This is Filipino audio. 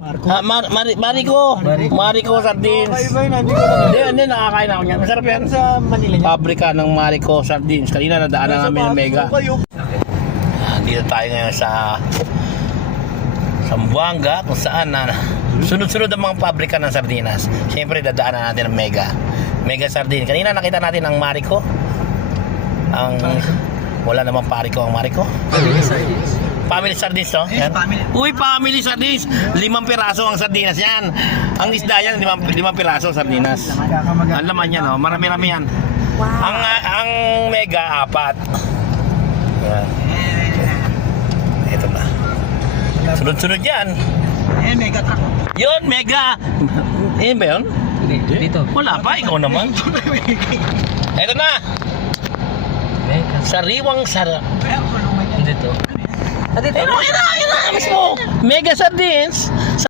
Marico Sardines. Hindi, nakakain ako niyan. Masarap yan. Sa Manila niya. Pabrika ng Marico Sardines. Kanina nadaanan namin ng Mega. Dito tayo ngayon sa Zamboanga, kung saan na sunod-sunod ang mga pabrika ng sardinas. Siyempre dadaanan natin ng Mega Sardine. Kanina nakita natin ang Marico. Wala namang Parico ang Marico. Family sardines to? Yes, family. Uy, family sardines. 5 piraso ang sardinas yan. Ang isda yan, 5 piraso ang sardinas. Ang laman yan, oh. Marami-rami yan. Ang Mega, 4. Yan. Ito na. Sunod-sunod yan. Mega truck. Yun, Mega. Yan ba yun? Dito. Wala pa, ikaw naman. Ito na. Sariwang sarap. Dito. Ayun na, mismo. Mega sardines.